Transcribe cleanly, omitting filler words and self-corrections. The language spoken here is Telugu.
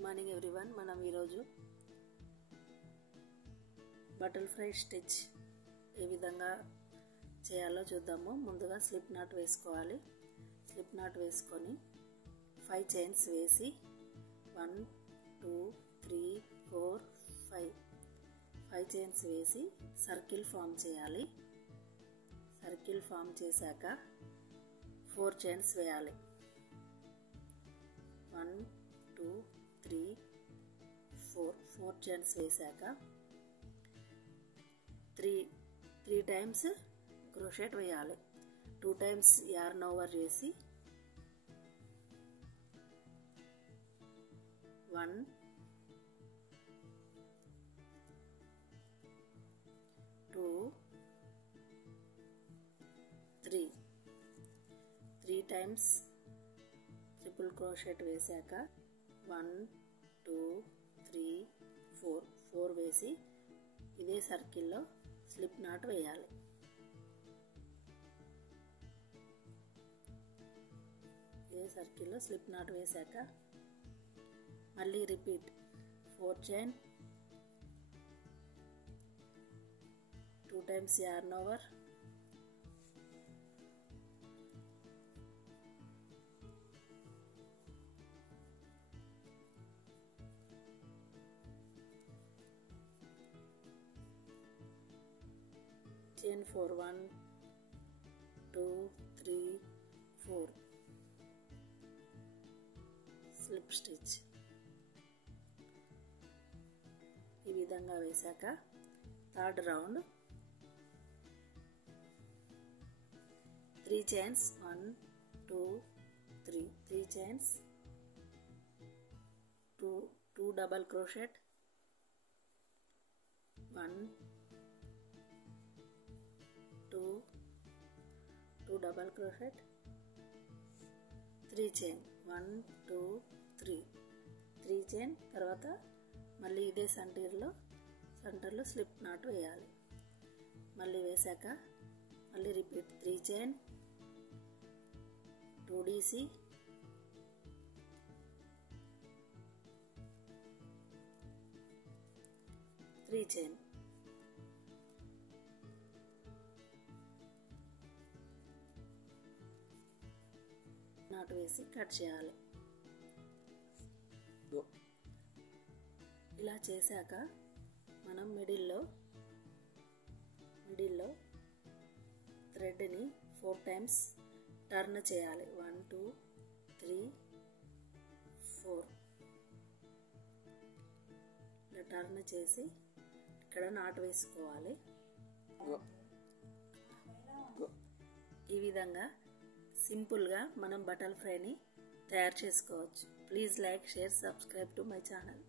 Good morning everyone. మనం ఈరోజు బటర్ఫ్లై స్టిచ్ ఏ విధంగా చేయాలో చూద్దాము. ముందుగా స్లిప్ నాట్ వేసుకోవాలి. స్లిప్ నాట్ వేసుకొని 5 చైన్స్ వేసి 1 2 3 4 5 చైన్స్ వేసి సర్కిల్ ఫామ్ చేయాలి. సర్కిల్ ఫామ్ చేశాక 4 చైన్స్ వేయాలి. 1 2 3 4 చైన్స్ వేశాక 3 టైమ్స్ క్రోషెట్ వేయాలి. 2 టైమ్స్ యార్న్ ఓవర్ చేసి 1 2 3 టైమ్స్ ట్రిపుల్ క్రోషెట్ వేశాక 1 2 3 4 వేసి ఇదే సర్కిల్లో స్లిప్ నాట్ వేయాలి. ఇదే సర్కిల్లో స్లిప్ నాట్ వేశాక మళ్ళీ repeat 4 chain 2 times yarn over 4 1 2 3 4 slip stitch. ఈ విధంగా వేశాక third round 3 chains 1 2 3 chains 2 double crochet 1 2 double crochet 3 chain 1 2 3 chain. తర్వాత మళ్ళీ ఇదే సెంటర్లో స్లిప్ నాట్ వేయాలి. మళ్ళీ వేశాక మళ్ళీ repeat 3 chain 2 DC 3 chain. Not వేసి కట్ చేయాలి. ఇలా చేశాక మనం మిడిల్లో థ్రెడ్ని 4 టైమ్స్ టర్న్ చేయాలి. 1 2 3 4 ఇలా టర్న్ చేసి ఇక్కడ నాట్ వేసుకోవాలి. ఈ విధంగా సింపుల్గా మనం బటర్ఫ్లైని తయారు చేసుకోవచ్చు. Please like, share, subscribe to my channel.